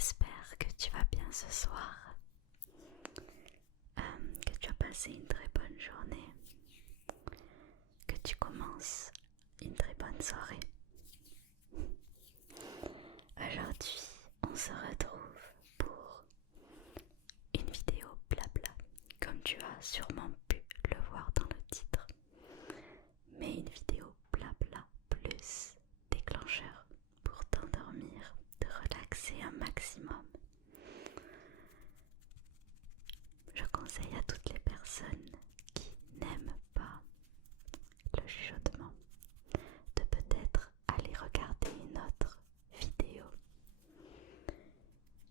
J'espère que tu vas bien ce soir, que tu as passé une très bonne journée, que tu commences une très bonne soirée. Aujourd'hui, on se retrouve pour une vidéo blabla, comme tu as sûrement pu le voir dans le titre, mais une vidéo blabla plus déclencheur pour t'endormir, te relaxer un maximum. Je conseille à toutes les personnes qui n'aiment pas le chuchotement de peut-être aller regarder une autre vidéo,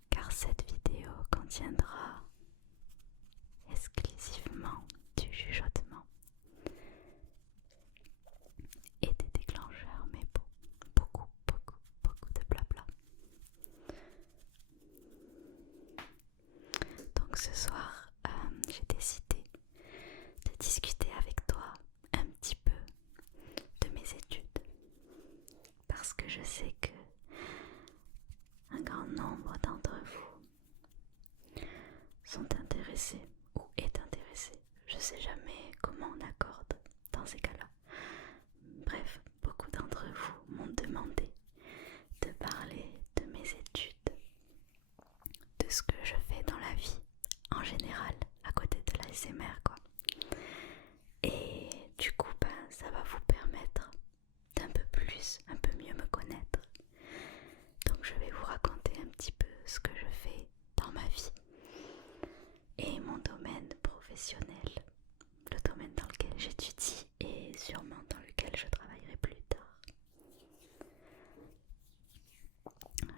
car cette vidéo contiendra exclusivement du chuchotement et des déclencheurs, mais beaucoup de blabla. Donc ce soir, j'ai décidé de discuter avec toi un petit peu de mes études, parce que je sais que un grand nombre d'entre vous sont intéressés ou est intéressé. Je sais jamais comment on accorde dans ces cas-là. Bref, beaucoup d'entre vous m'ont demandé de parler de mes études, de ce que je fais dans la vie en général, à côté de l'ASMR quoi. Et du coup, ça va vous permettre d'un peu mieux me connaître. Donc je vais vous raconter un petit peu ce que je fais dans ma vie et mon domaine professionnel, le domaine dans lequel j'étudie et sûrement dans lequel je travaillerai plus tard.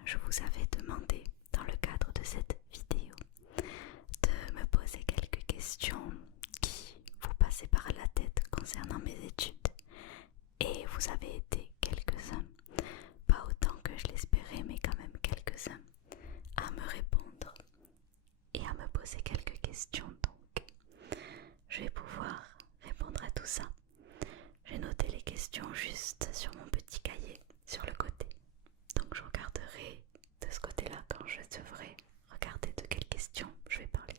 Je vous avais demandé dans le cadre de cette vidéo de me poser quelques questions qui vous passaient par la tête concernant mes études, et vous avez été quelques-uns, pas autant que je l'espérais, mais quand même quelques-uns, à me répondre et à me poser quelques questions. Donc je vais pouvoir répondre à tout ça. J'ai noté les questions juste sur mon petit cahier sur le côté, donc je regarderai de ce côté-là quand je devrais regarder de quelles questions je vais parler.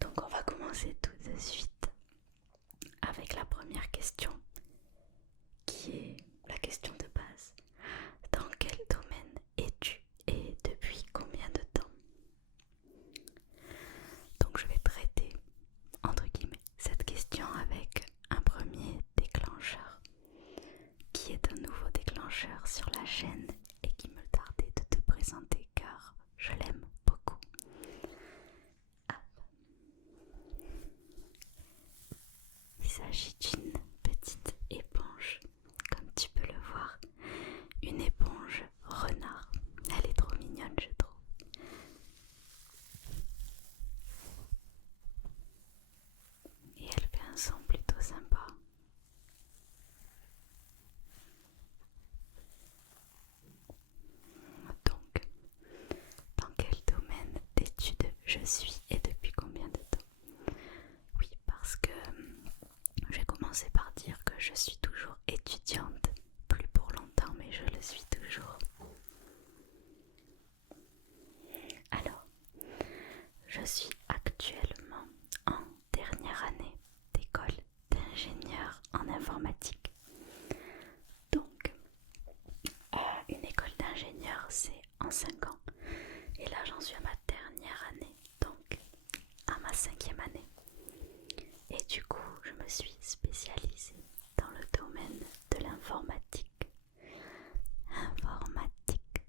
Donc on va commencer tout de suite avec la première question, qui est la question de base. Dans quel domaine es-tu et depuis combien de temps? Donc je vais traiter, entre guillemets, cette question avec un premier déclencheur, qui est un nouveau déclencheur sur la chaîne et qui me tardait de te présenter car je l'aime beaucoup. Il s'agit d'une petite éponge, comme tu peux le voir, une éponge renard. Elle est trop mignonne, je trouve. Et elle fait un son plutôt sympa. Donc, dans quel domaine d'études je suis et depuis combien de temps? Oui, parce que je vais commencer par dire que je suis toujours étudiante, plus pour longtemps, mais je le suis toujours. Alors, je suis actuellement en dernière année d'école d'ingénieur en informatique. Donc, une école d'ingénieur, c'est en 5 ans. Et là, j'en suis à ma dernière année, donc à ma 5e année. Et du coup, je me suis spécialisée dans le domaine de l'informatique. Informatique.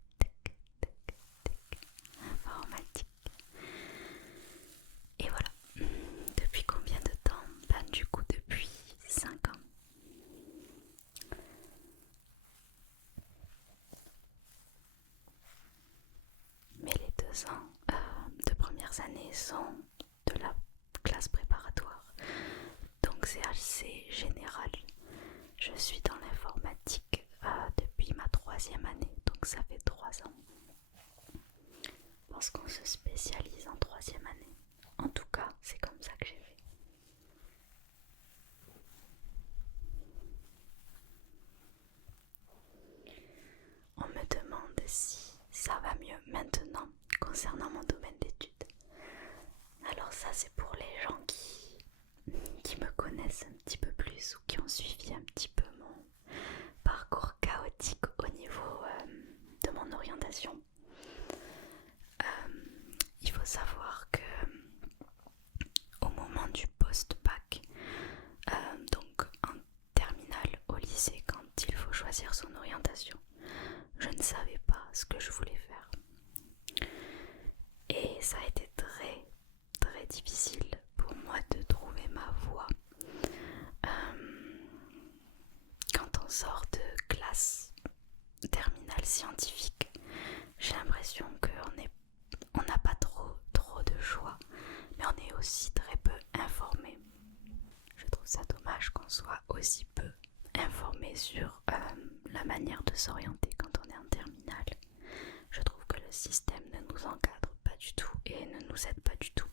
Et voilà. Depuis combien de temps? Du coup, depuis 5 ans. Mais les 2 ans de premières années sont de la classe préparatoire. Donc c'est assez général. Je suis dans l'informatique depuis ma 3e année, donc ça fait 3 ans. Je pense qu'on se spécialise en 3e année. En tout cas, c'est comme ça que j'ai fait. On me demande si ça va mieux choisir son orientation. Je ne savais pas ce que je voulais faire. Et ça a été très très difficile pour moi de trouver ma voie. Quand on sort de classe terminale scientifique, j'ai l'impression qu'on n'a pas trop de choix, mais on est aussi très peu informé. Je trouve ça dommage qu'on soit aussi peu informé sur la manière de s'orienter quand on est en terminale. Je trouve que le système ne nous encadre pas du tout et ne nous aide pas du tout.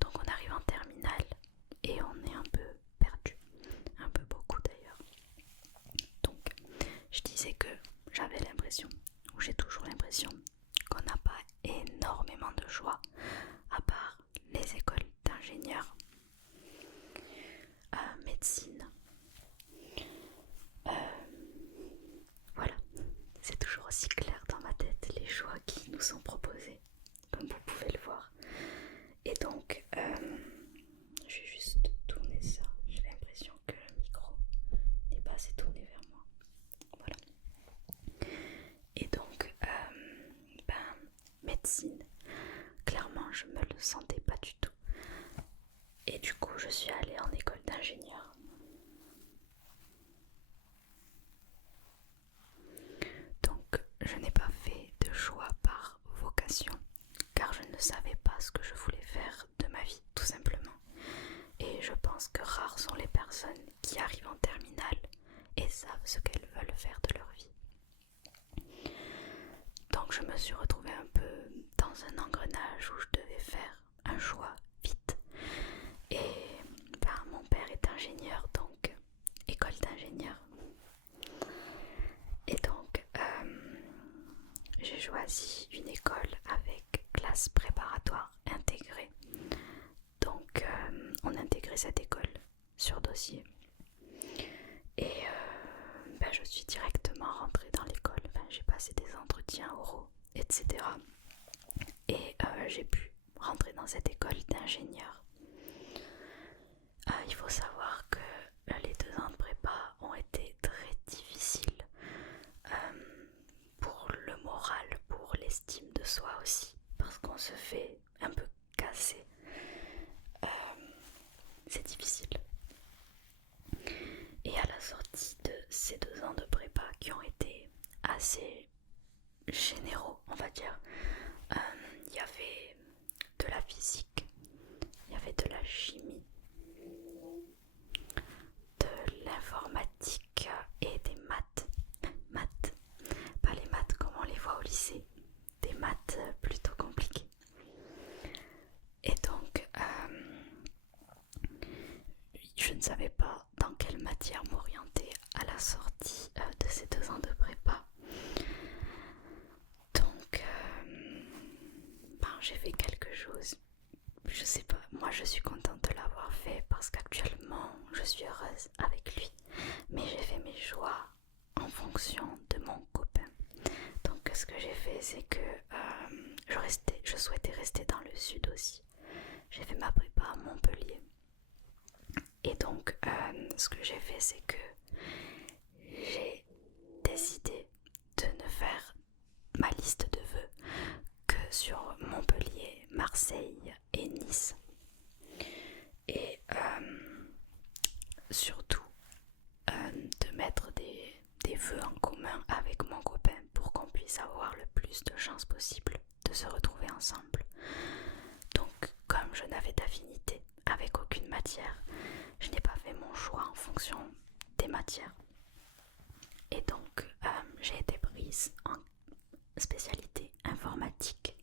Donc on arrive en terminale et on est un peu perdu, un peu beaucoup d'ailleurs. Donc je disais que j'avais l'impression, ou j'ai toujours l'impression, qu'on n'a pas énormément de choix à part les écoles d'ingénieurs, médecine. Voilà, c'est toujours aussi clair dans ma tête les choix qui nous sont proposés, comme vous pouvez le voir. Et donc, je vais juste tourner ça. J'ai l'impression que le micro n'est pas assez tourné vers moi. Voilà. Et donc, médecine, clairement, je me le sentais pas du tout. Et du coup, je suis allée en école d'ingénieur. Donc, je n'ai pas fait de choix par vocation, car je ne savais pas ce que je voulais faire de ma vie, tout simplement. Et je pense que rares sont les personnes qui arrivent en terminale et savent ce qu'elles veulent faire de leur vie. Donc je me suis retrouvée un peu dans un engrenage où je devais faire un choix vite. Et mon père est ingénieur, donc école d'ingénieur. Et donc j'ai choisi une école avec classe préparatoire intégrée. Donc on intégrait cette école sur dossier. Et je suis directement rentrée dans l'école. J'ai passé des entretiens oraux, etc. Et j'ai pu rentrer dans cette école d'ingénieur. Il faut savoir que les 2 ans de prépa ont été très difficiles pour le moral, pour l'estime de soi aussi, parce qu'on se fait un peu casser. C'est difficile. Et à la sortie de ces 2 ans de prépa qui ont été assez généraux, on va dire, il y avait de la physique, il y avait de la chimie, de l'informatique et des maths. Maths, pas les maths comme on les voit au lycée, des maths plutôt compliquées. Et donc, je ne savais pas dans quelle matière m'orienter à la sortie de ces 2 ans de prépa. Donc, j'ai fait quelque chose. Je sais pas, moi je suis contente de l'avoir fait parce qu'actuellement je suis heureuse avec lui. Mais j'ai fait mes choix en fonction de mon copain. Donc ce que j'ai fait, c'est que je souhaitais rester dans le sud aussi. J'ai fait ma prépa à Montpellier. Et donc ce que j'ai fait, c'est que j'ai décidé de ne faire ma liste de vœux que sur Montpellier, Marseille et Nice. Et surtout de mettre des vœux en commun avec mon copain pour qu'on puisse avoir le plus de chances possible de se retrouver ensemble. Donc comme je n'avais d'affinité avec aucune matière, je n'ai pas fait mon choix en fonction des matières. Et donc j'ai été prise en spécialité informatique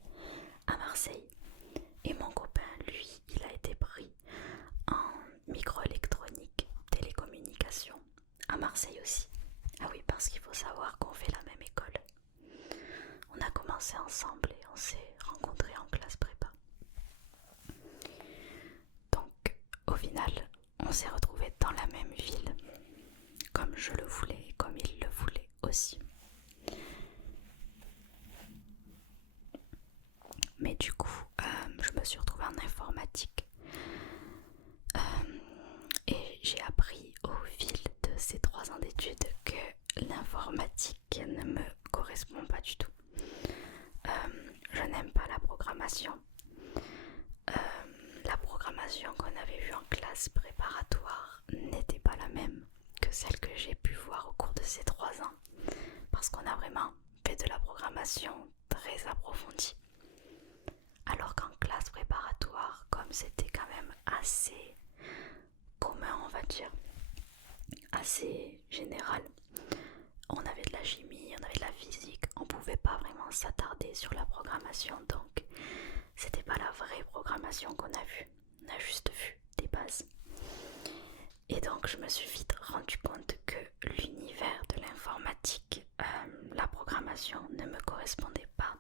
à Marseille. Et mon copain, lui, il a été pris en microélectronique, télécommunication à Marseille aussi. Ah oui, parce qu'il faut savoir qu'on fait la même école. On a commencé ensemble et on s'est rencontrés en classe prépa. Donc, au final, on s'est retrouvés dans la même ville, comme je le voulais et comme il le voulait aussi. Mais du coup, je me suis retrouvée en informatique. Et j'ai appris au fil de ces 3 ans d'études que l'informatique ne me correspond pas du tout. Je n'aime pas la programmation. La programmation qu'on avait vue en classe préparatoire n'était pas la même que celle que j'ai pu voir au cours de ces 3 ans. Parce qu'on a vraiment fait de la programmation très approfondie. Alors qu'en classe préparatoire, comme c'était quand même assez commun, on va dire, assez général, on avait de la chimie, on avait de la physique, on pouvait pas vraiment s'attarder sur la programmation, donc c'était pas la vraie programmation qu'on a vue, on a juste vu des bases. Et donc je me suis vite rendu compte que l'univers de l'informatique, la programmation ne me correspondait pas.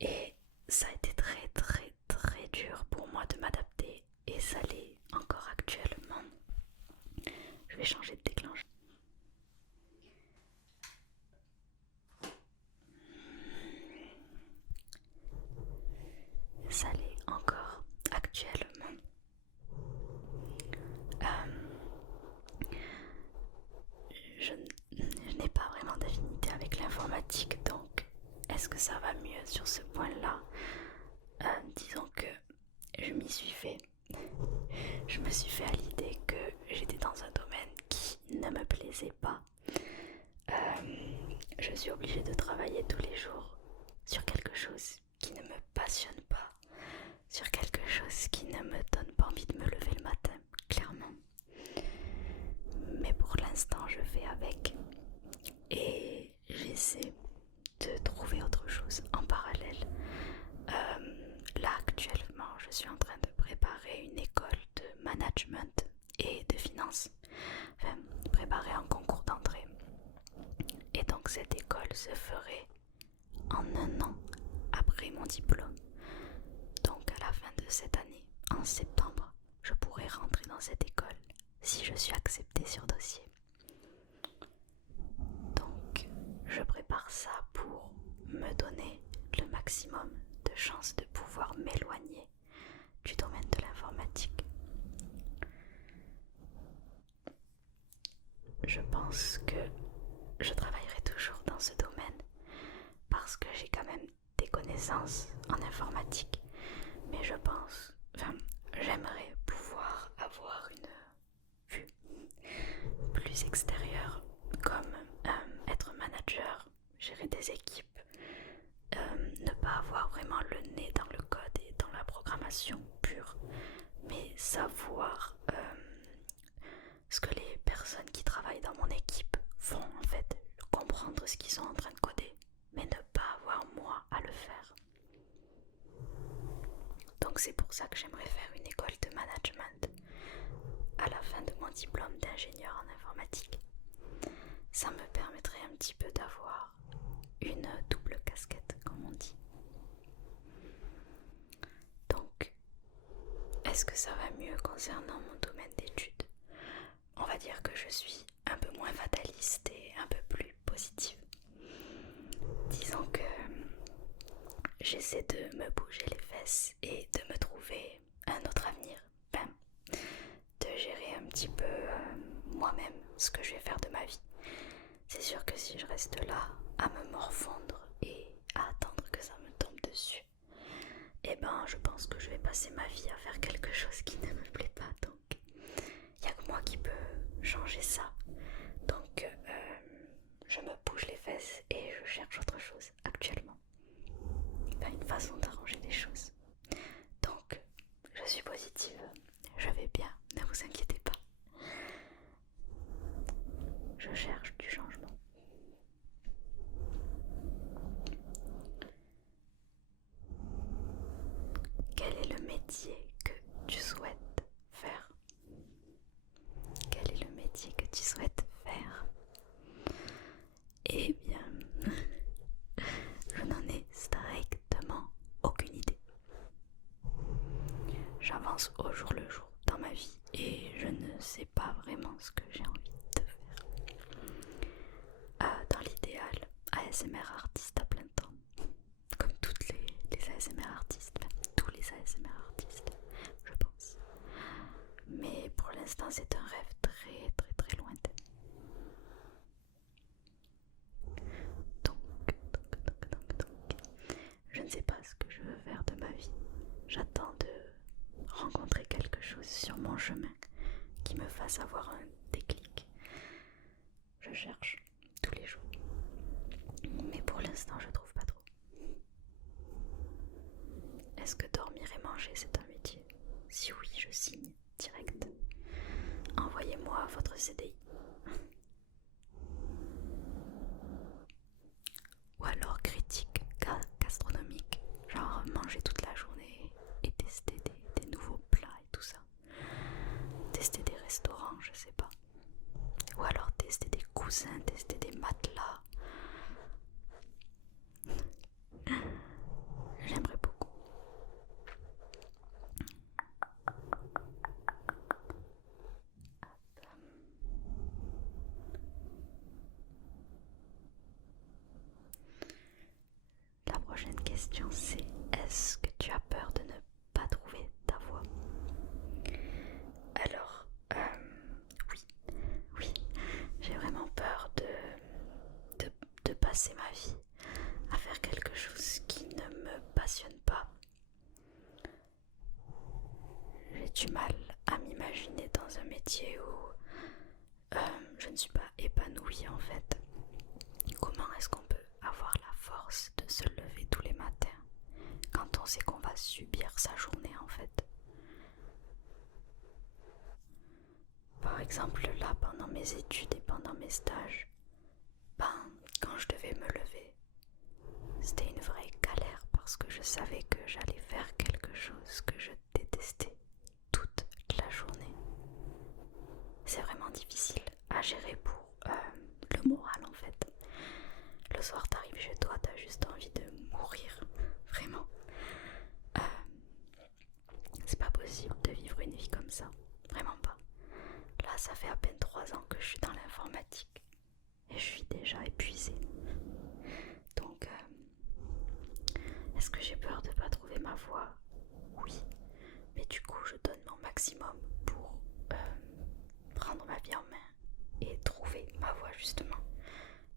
Et ça a été très très très dur pour moi de m'adapter, et ça l'est encore actuellement. Je vais changer de déclencheur. Ça l'est encore actuellement. Je n'ai pas vraiment d'affinité avec l'informatique, donc est-ce que ça va mieux sur ce point-là? Disons que je m'y suis fait. Je me suis fait à l'idée que j'étais dans un domaine qui ne me plaisait pas. Je suis obligée de travailler tous les jours sur quelque chose qui ne me passionne pas, sur quelque chose qui ne me donne pas envie de me lever le matin, clairement. Mais pour l'instant, je fais avec et j'essaie de trouver autre chose en parallèle. Là, actuellement, je suis en train de préparer une école de management et de finance. Enfin, préparer un concours d'entrée. Et donc, cette école se ferait en 1 an après mon diplôme. Donc, à la fin de cette année, en septembre, je pourrai rentrer dans cette école si je suis acceptée sur dossier. Donc, je prépare ça pour me donner le maximum de chances de pouvoir m'éloigner du domaine de l'informatique. Je pense que je travaillerai toujours dans ce domaine parce que j'ai quand même des connaissances en informatique, mais j'aimerais pouvoir avoir une vue plus extérieure, comme être manager, gérer des équipes, ne pas avoir vraiment le nez dans le code et dans la programmation pure, mais savoir ce que les personnes qui travaillent dans mon équipe font, en fait, comprendre ce qu'ils sont en train de coder, mais ne pas avoir moi à le faire. Donc c'est pour ça que j'aimerais faire une école de management à la fin de mon diplôme d'ingénieur en informatique. Ça me permettrait un petit peu d'avoir une double casquette, comme on dit. Donc, est-ce que ça va mieux concernant mon domaine d'études? On va dire que je suis un peu moins fataliste et un peu plus positive. Disons que j'essaie de me bouger les fesses et de me trouver un autre avenir. De gérer un petit peu moi-même ce que je vais faire de ma vie. C'est sûr que si je reste là à me morfondre et à attendre que ça me tombe dessus, eh ben je pense que je vais passer ma vie à faire quelque chose qui ne me plaît pas. Donc il n'y a que moi qui peut changer ça. Donc je me bouge les fesses et je cherche autre chose actuellement. Une façon d'arranger les choses. Donc je suis positive, je vais bien, ne vous inquiétez pas. Je cherche du changement. Quel est le métier que tu souhaites faire? Quel est le métier que tu souhaites faire? Eh bien, je n'en ai strictement aucune idée. J'avance au jour le jour dans ma vie et je ne sais pas vraiment ce que j'ai envie de faire. Dans l'idéal, ASMR artiste à plein temps, comme toutes les ASMR artistes, même tous les ASMR artistes, je pense. Mais pour l'instant, c'est un rêve très très très lointain. chose sur mon chemin qui me fasse avoir un déclic. Je cherche tous les jours. Mais pour l'instant, je trouve pas trop. Est-ce que dormir et manger, c'est un métier? Si oui, je signe direct. Envoyez-moi votre CDI. Ou alors critique gastronomique, genre manger toute la journée et tester des nouveaux plats et tout ça. Tester des restaurants, je sais pas. Ou alors tester des coussins, tester des matelas. J'aimerais beaucoup. La prochaine question c'est: est-ce que tu as peur de ne pas trouver ta voie? Alors, oui, j'ai vraiment peur de passer ma vie à faire quelque chose qui ne me passionne pas. J'ai du mal à m'imaginer dans un métier où je ne suis pas épanouie en fait. Comment est-ce qu'on peut avoir la force de se lever tous les matins quand on sait qu'on va subir sa journée en fait? Par exemple là, pendant mes études et pendant mes stages, quand je devais me lever, c'était une vraie galère parce que je savais que j'allais faire quelque chose que je détestais toute la journée. C'est vraiment difficile à gérer pour le moral en fait. Le soir t'arrives chez toi, t'as juste envie de mourir, vraiment. C'est pas possible de vivre une vie comme ça, vraiment pas. Là ça fait à peine 3 ans que je suis dans l'informatique et je suis déjà épuisée. Donc est-ce que j'ai peur de pas trouver ma voie? Oui, mais du coup je donne mon maximum pour prendre ma vie en main et trouver ma voie justement.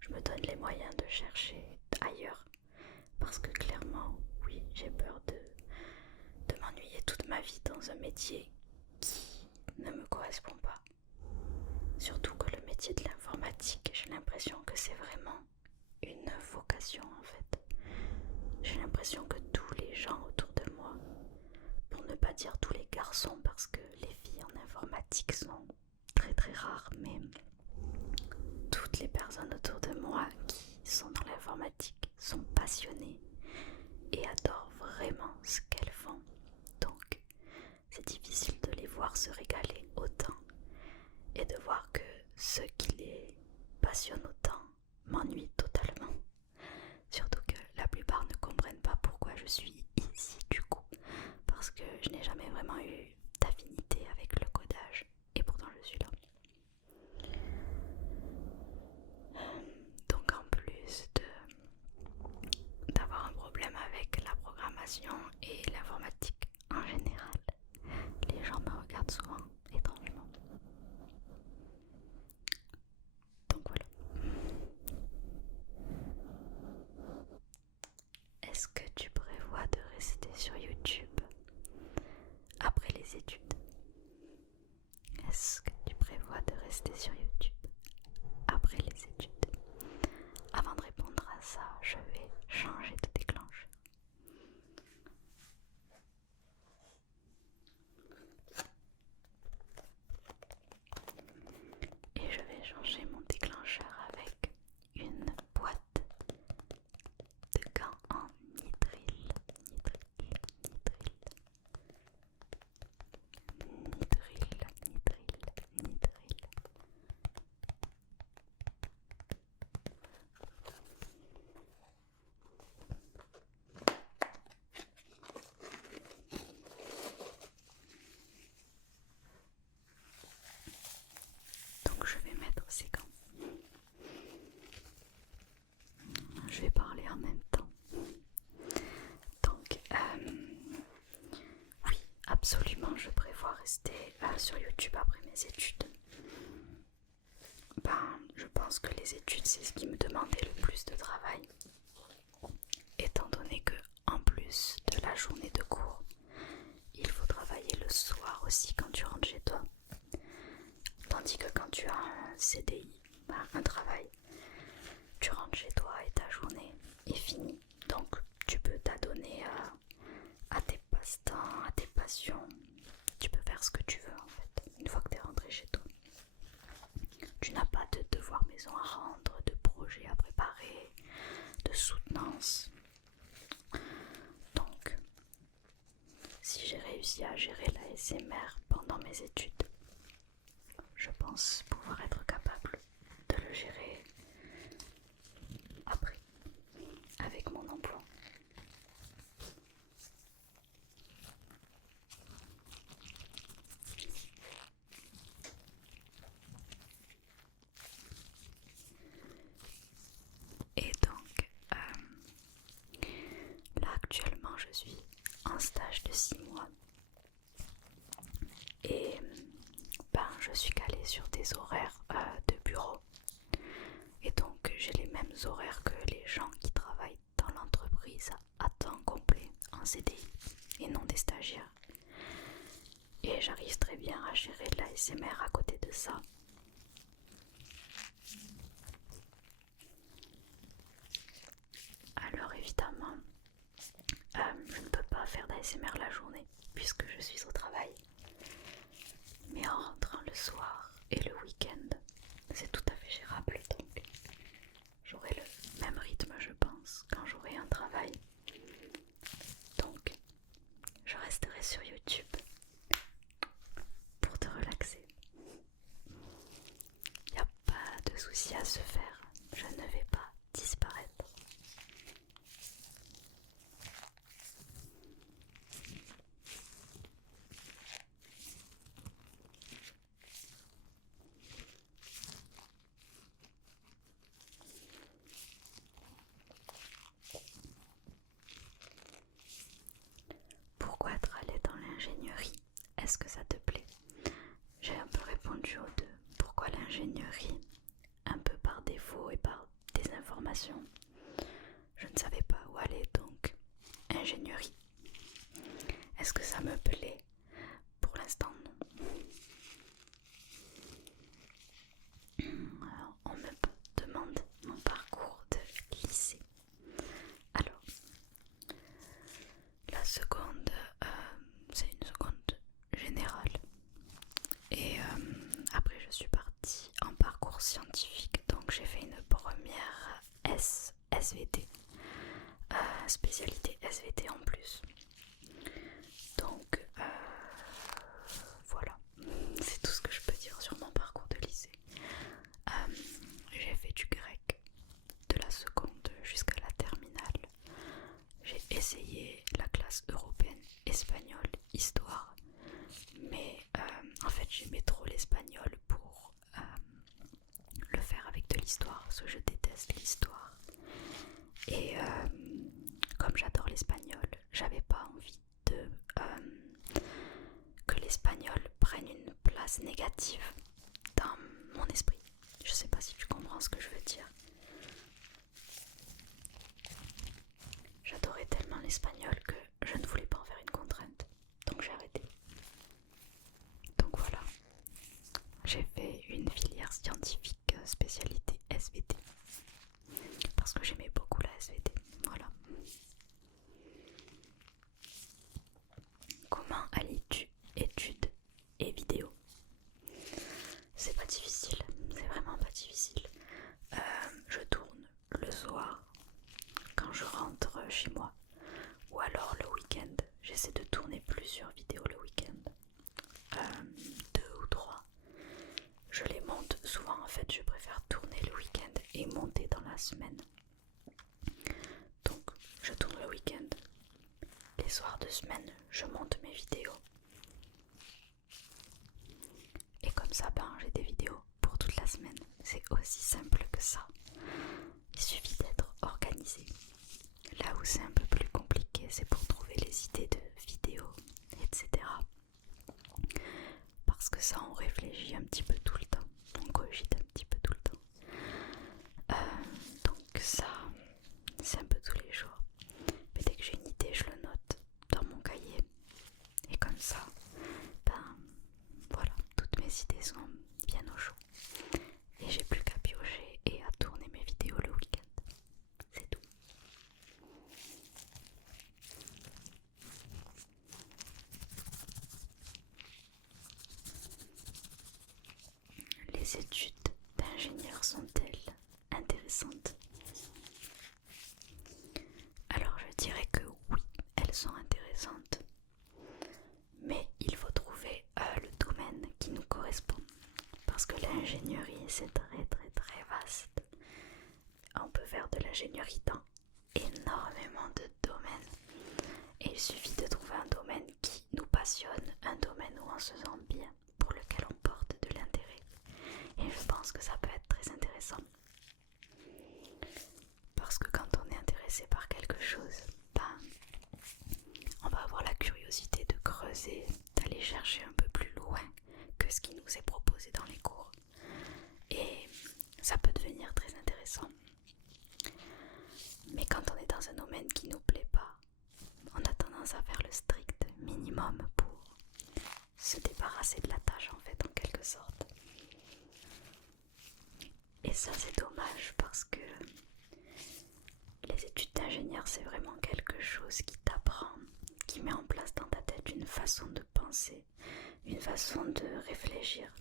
Je me donne les moyens de chercher ailleurs parce que clairement, oui, j'ai peur de m'ennuyer toute ma vie dans un métier qui ne me correspond pas. Surtout que le métier de l'informatique, j'ai l'impression que c'est vraiment une vocation en fait. J'ai l'impression que tous les gens autour de moi, pour ne pas dire tous les garçons parce que les filles en informatique sont très très rares, mais toutes les personnes autour de moi qui sont dans l'informatique sont passionnées et adorent vraiment ce qu'elles font. Donc c'est difficile de les voir se régaler autant et de voir que ceux qui les passionnent autant m'ennuient totalement. Surtout que la plupart ne comprennent pas pourquoi je suis ici du coup, parce que je n'ai jamais vraiment eu d'affinité avec le codage et pourtant je suis là. Donc en plus d'avoir un problème avec la programmation et l'informatique en général, les gens me regardent souvent étrangement. Donc voilà. Est-ce que tu prévois de rester sur YouTube après les études? Est-ce que tu prévois de rester sur YouTube après les études? Avant de répondre à ça, je vais changer de déclencheur. Et je vais changer mon déclencheur avec une boîte de gants en nitrile. Donc je vais mettre ces gants. Je vais parler en même temps. Donc oui, absolument, je prévois rester sur YouTube après mes études. Je pense que les études, c'est ce qui me demandait le plus de travail. Étant donné que, en plus de la journée de cours, il faut travailler le soir aussi quand tu rentres chez toi. Tandis que quand tu as un CDI, un travail, tu rentres chez toi et ta journée est finie. Donc tu peux t'adonner à tes passe-temps, à tes passions. Tu peux faire ce que tu veux en fait, une fois que tu es rentré chez toi. Tu n'as pas de devoir maison à rendre, de projets à préparer, de soutenance. Donc, si j'ai réussi à gérer la SMR pendant mes études, je pense pouvoir être capable de le gérer après, avec mon emploi. Et donc, là actuellement je suis en stage de 6 mois et je suis calée sur des horaires de bureau. Et donc j'ai les mêmes horaires que les gens qui travaillent dans l'entreprise à temps complet en CDI et non des stagiaires. Et j'arrive très bien à gérer de la SMR à côté de ça. Alors évidemment, je ne peux pas faire d'ASMR la journée puisque je suis au travail. Mais en rentrant le soir et le week-end, c'est tout à fait gérable. Donc j'aurai le même rythme je pense quand j'aurai un travail. Donc je resterai sur YouTube pour te relaxer. Il n'y a pas de souci à se faire, je ne vais pas disparaître. Pourquoi être allé dans l'ingénierie? Est-ce que ça te plaît? J'ai un peu répondu aux deux. Pourquoi l'ingénierie? Un peu par défaut et par désinformation. Je ne savais pas où aller, donc ingénierie. Est-ce que ça me plaît? Pour l'instant, non. Alors, on me demande mon parcours de lycée. Alors, la seconde, c'est une seconde générale. Et après, je suis partie en parcours scientifique. Donc, j'ai fait une première SVT. Spécialité SVT en plus. Donc, voilà. C'est tout ce que je peux dire sur mon parcours de lycée. J'ai fait du grec de la seconde jusqu'à la terminale. J'ai essayé la classe européenne, espagnol, histoire. Mais en fait j'aimais trop l'espagnol pour le faire avec de l'histoire, parce que je déteste l'histoire. Et comme j'adore l'espagnol, j'avais pas envie de que l'espagnol prenne une place négative dans mon esprit. Je sais pas si tu comprends ce que je veux dire. J'adorais tellement l'espagnol que je ne voulais pas en faire une contrainte, donc j'ai arrêté. Donc voilà, j'ai fait une filière scientifique spécialité SVT parce que j'aimais beaucoup la SVT. Voilà. Comment allies-tu études et vidéos? C'est pas difficile, c'est vraiment pas difficile. Je tourne le soir quand je rentre chez moi, ou alors le week-end. J'essaie de tourner plusieurs vidéos le week-end, 2 ou 3. Je les monte souvent, en fait je préfère tourner le week-end et monter dans la semaine. Donc je tourne le week-end, les soirs de semaine je monte mes vidéos. Et comme ça j'ai des vidéos pour toute la semaine. C'est aussi simple que ça. Il suffit d'être organisé. Là où c'est un peu plus compliqué, c'est pour trouver les idées de vidéos, etc. Parce que ça, on réfléchit un petit peu tout le temps. On cogite un petit peu tout le temps. Donc ça, c'est un peu tous les jours. Mais dès que j'ai une idée, je le note dans mon cahier. Et comme ça, les études d'ingénieur sont-elles intéressantes? Alors je dirais que oui, elles sont intéressantes, mais il faut trouver le domaine qui nous correspond, parce que l'ingénierie c'est très très très vaste. On peut faire de l'ingénierie dans énormément de domaines, et il suffit de trouver un domaine qui nous passionne, un domaine où on se sent bien, pour lequel on porte de l'intérêt, et je pense que ça peut être très intéressant. Parce que quand on est intéressé par quelque chose, on va avoir la curiosité de creuser, d'aller chercher un peu plus loin que ce qui nous est proposé dans les cours. Et ça peut devenir très intéressant. Mais quand on est dans un domaine qui ne nous plaît pas, on a tendance à faire le strict minimum pour se débarrasser de la tâche en fait, en quelque sorte. Et ça c'est dommage parce que les études d'ingénieur c'est vraiment quelque chose qui t'apprend, qui met en place dans ta tête une façon de penser, une façon de réfléchir.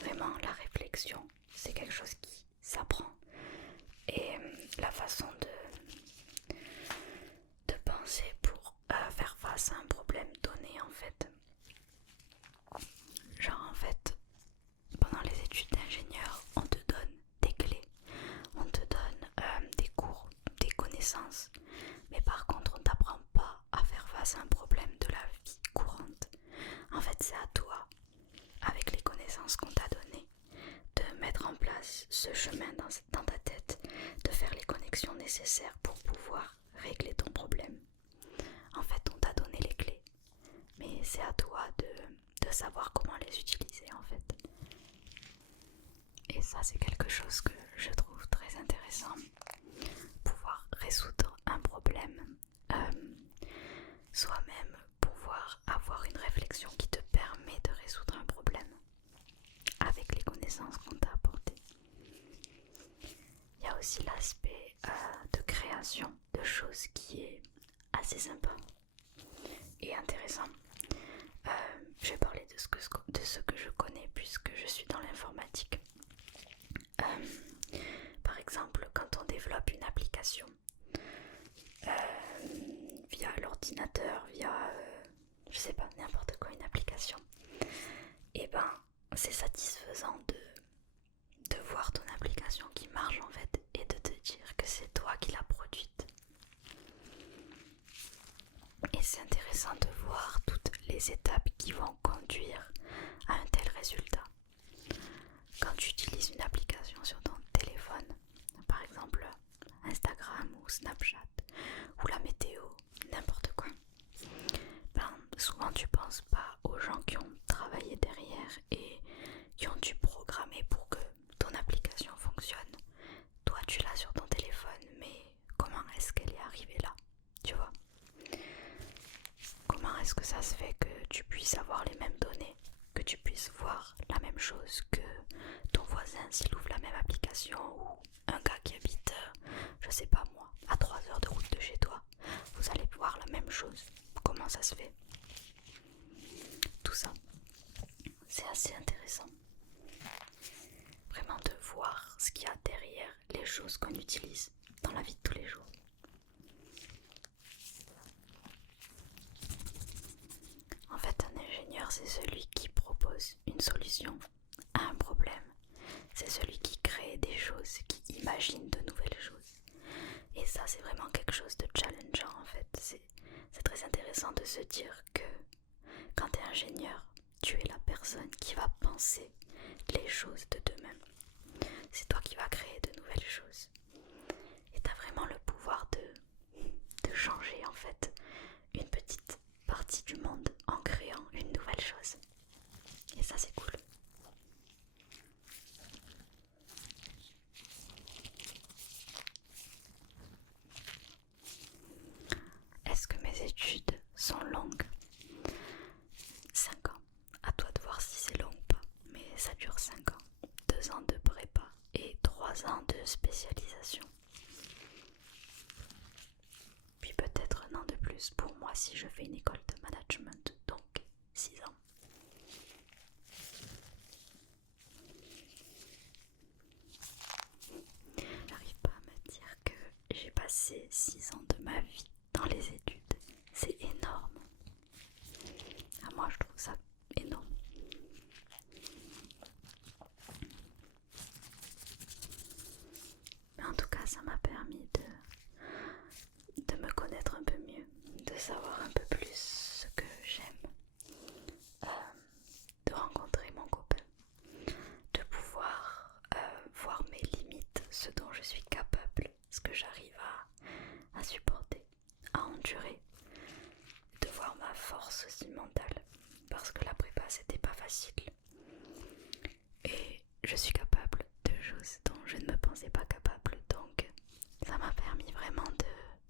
Vraiment la réflexion c'est quelque chose qui s'apprend. Et la façon de penser pour faire face à un problème donné en fait. Genre en fait, pendant les études d'ingénieur, on te donne des clés, on te donne des cours, des connaissances. Mais par contre, on t'apprend pas à faire face à un problème de la vie courante. En fait, c'est à toi, avec les connaissances qu'on t'a données, de mettre en place ce chemin dans ta tête, de faire les connexions nécessaires pour pouvoir régler ton problème. En fait, on t'a donné les clés, mais c'est à toi de savoir comment les utiliser en fait. Et ça, c'est quelque chose que je trouve très intéressant. Pouvoir résoudre un problème, soi-même, pouvoir avoir une réflexion qui te permet de résoudre un problème avec les connaissances qu'on t'a apportées. Il y a aussi l'aspect de création de choses qui est assez sympa et intéressant. Je vais parler de ce que je connais puisque je suis dans l'informatique. Par exemple, quand on développe une application via l'ordinateur, via je sais pas, n'importe quoi, une application, et ben c'est satisfaisant de voir ton application qui marche en fait et de te dire que c'est toi qui l'as produite. Et c'est intéressant de voir toutes les étapes qui vont conduire à un tel résultat. Quand tu utilises une application sur ton téléphone, par exemple Instagram ou Snapchat ou la météo, n'importe quoi, souvent tu penses pas aux gens qui ont travaillé derrière et qui ont dû programmer pour que ton application fonctionne. Toi tu l'as sur ton téléphone, mais comment est-ce qu'elle est arrivée là, tu vois? Comment est-ce que ça se fait que tu puisses avoir les mêmes données, que tu puisses voir la même chose que ton voisin s'il ouvre la même application, ou un gars qui habite, je sais pas moi, à 3 heures de route de chez toi, vous allez voir la même chose. Comment ça se fait? Tout ça, c'est assez intéressant. Vraiment de voir ce qu'il y a derrière les choses qu'on utilise dans la vie de tous les jours. En fait, un ingénieur, c'est celui qui propose une solution à un problème. C'est celui qui crée des choses, qui imagine de nouvelles choses. Et ça, c'est vraiment quelque chose de challengeant en fait. C'est très intéressant de se dire que quand tu es ingénieur, tu es la personne qui va penser les choses de demain. C'est toi qui vas créer de nouvelles choses. Et tu as vraiment le pouvoir de changer en fait une petite partie du monde en créant une nouvelle chose. Et ça, c'est cool. Est-ce que mes études sont longues? 5 ans. À toi de voir si c'est long ou pas. Mais ça dure 5 ans. 2 ans de prépa et 3 ans de spécialisation. Puis peut-être un an de plus pour moi si je fais une école de management. Donc 6 ans. passé 6 ans de ma vie dans les études. C'est énorme. Moi, je trouve ça énorme. Mais en tout cas, ça m'a permis de me connaître un peu mieux, de savoir un peu plus ce que j'aime, de rencontrer mon copain, de pouvoir voir mes limites, ce dont je suis capable, ce que j'arrive à supporter, à endurer, de voir ma force aussi mentale, parce que la prépa c'était pas facile et je suis capable de choses dont je ne me pensais pas capable, donc ça m'a permis vraiment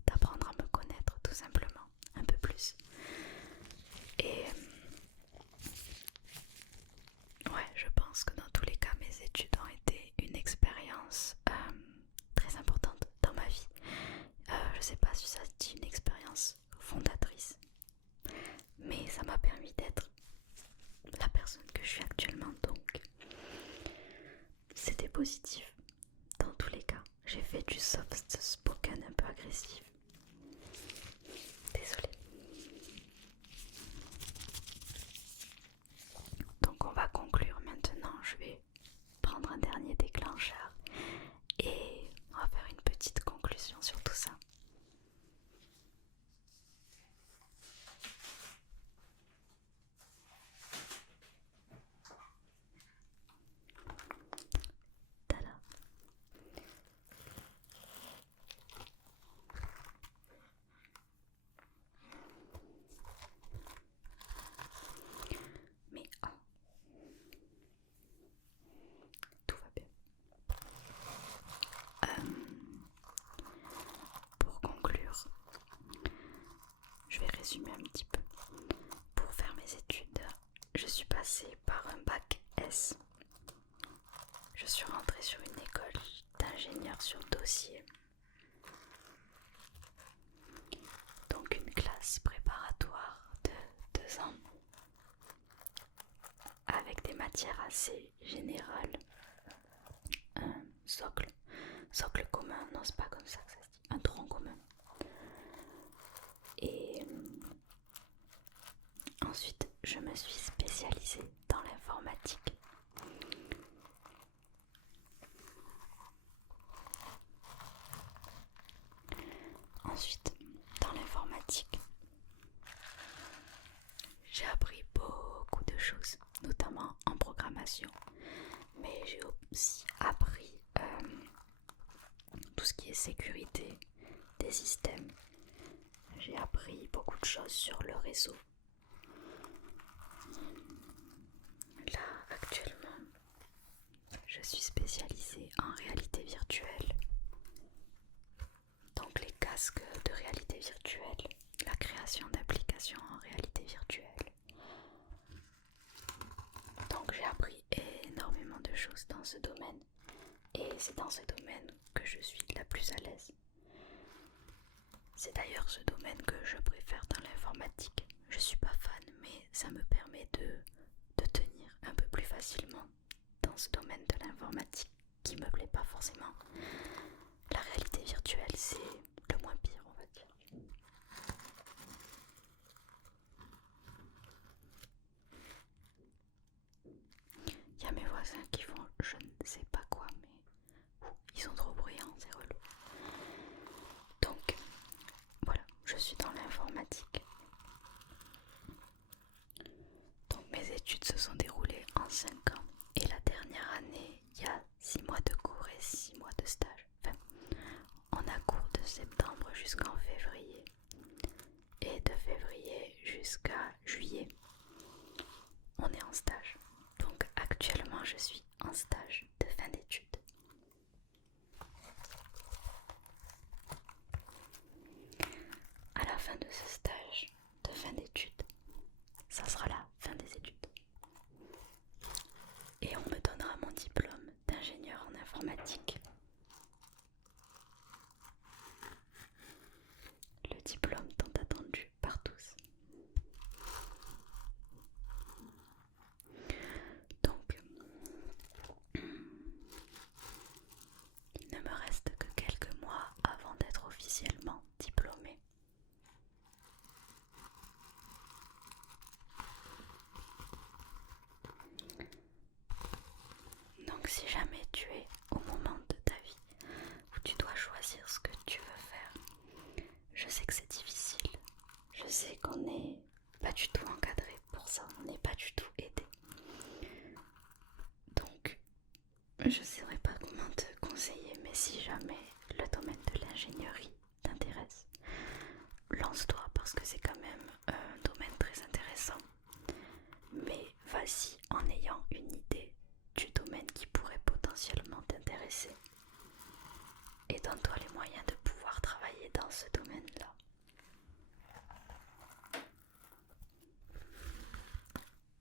d'apprendre à me connaître tout simplement un peu plus. Et ouais, je pense que dans tous les cas mes études ont été une expérience très importante dans ma vie. Je sais pas si ça se dit une expérience fondatrice, mais ça m'a permis d'être la personne que je suis actuellement, donc c'était positif. Dans tous les cas, j'ai fait du soft spoken un peu agressif. Désolée. Donc on va conclure maintenant. Je vais prendre un dernier déclencheur et on va faire une petite conclusion sur tout ça. Tada. Mais tout va bien. Pour conclure, je vais résumer un petit peu. Pour faire mes études, je suis passée par un bac S. Je suis rentrée sur une école d'ingénieur sur dossier. Donc une classe préparatoire de 2 ans avec des matières assez générales. Un socle commun, non c'est pas comme ça que ça se dit, un tronc commun. Et ensuite je me suis spécialisée dans l'informatique. Ensuite, dans l'informatique, j'ai appris beaucoup de choses, notamment en programmation, mais j'ai aussi appris tout ce qui est sécurité des systèmes. J'ai appris beaucoup de choses sur le réseau. Là, actuellement, je suis spécialisée en réalité virtuelle. Donc les casques de réalité virtuelle, la création d'applications en réalité virtuelle. Donc j'ai appris énormément de choses dans ce domaine et c'est dans ce domaine que je suis la plus à l'aise. C'est d'ailleurs ce domaine que je préfère dans l'informatique. Je suis pas fan, mais ça me permet de tenir un peu plus facilement dans ce domaine de l'informatique qui me plaît pas forcément. La réalité virtuelle, c'est le moins pire, on va dire. Il y a mes voisins qui font je ne sais pas quoi, mais ils sont trop bruyants, c'est relou. Donc, voilà, je suis dans l'informatique. Donc mes études se sont déroulées en 5 ans. Et la dernière année, il y a 6 mois de cours et 6 mois de stage. Enfin, on a cours de septembre jusqu'en février. Et de février jusqu'à juillet, on est en stage. Donc actuellement, je suis en stage de fin d'études. À la fin de ce stage de fin d'études, ça sera la fin des études. Et on me donnera mon diplôme d'ingénieur en informatique. Le diplôme tant attendu par tous. Donc, il ne me reste que quelques mois avant d'être officiellement je ne saurais pas comment te conseiller, mais si jamais le domaine de l'ingénierie t'intéresse, lance-toi parce que c'est quand même un domaine très intéressant. Mais vas-y en ayant une idée du domaine qui pourrait potentiellement t'intéresser et donne-toi les moyens de pouvoir travailler dans ce domaine-là.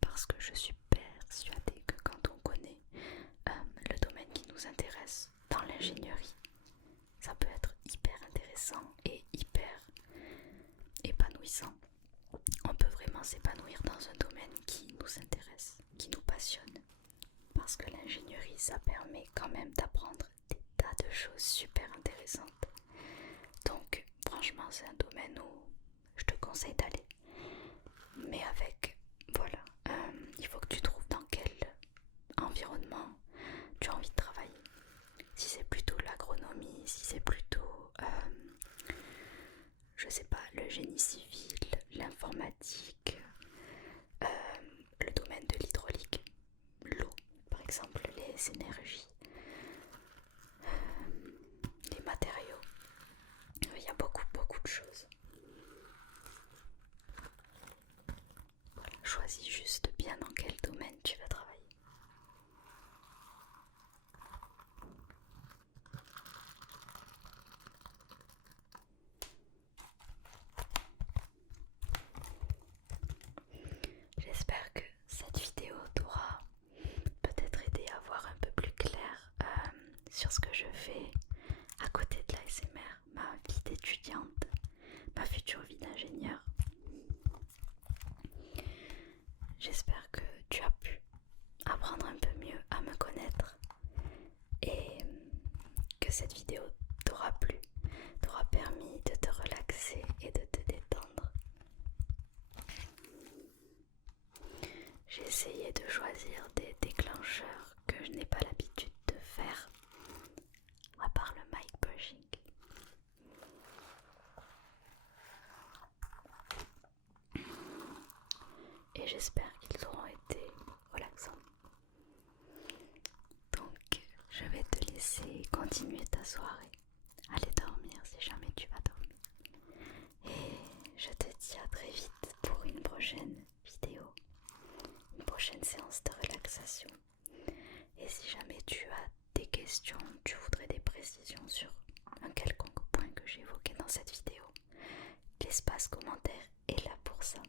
Parce que je suis persuadée que quand on connaît le domaine qui nous intéresse dans l'ingénierie, ça peut être hyper intéressant et hyper épanouissant. On peut vraiment s'épanouir dans un domaine qui nous intéresse, qui nous passionne. Parce que l'ingénierie, ça permet quand même d'apprendre des tas de choses super intéressantes. Donc franchement, c'est un domaine où je te conseille d'aller. Mais avec, voilà, il faut que tu trouves dans quel environnement tu as envie de travailler. Si c'est plutôt l'agronomie, si c'est plutôt, je sais pas, le génie civil, l'informatique, le domaine de l'hydraulique, l'eau, par exemple, les énergies, les matériaux. Il y a beaucoup de choses. Voilà, choisis juste bien dans quel domaine tu vas travailler. J'espère que cette vidéo t'aura peut-être aidé à voir un peu plus clair sur ce que je fais à côté de l'ASMR, ma vie d'étudiante, ma future vie d'ingénieur. J'espère que tu as pu apprendre un peu mieux à me connaître et que cette vidéo t'aura plu, t'aura permis de te relaxer et de te détendre. J'ai essayé de choisir des déclencheurs que je n'ai pas l'habitude de faire, à part le mic brushing. Et j'espère qu'ils auront été relaxants. Donc, je vais te laisser continuer ta soirée. Allez dormir si jamais tu vas dormir. Et je te dis à très vite pour une prochaine vidéo, une prochaine séance de relaxation. Et si jamais tu as des questions, tu voudrais des précisions sur un quelconque point que j'ai évoqué dans cette vidéo, l'espace commentaire est là pour ça.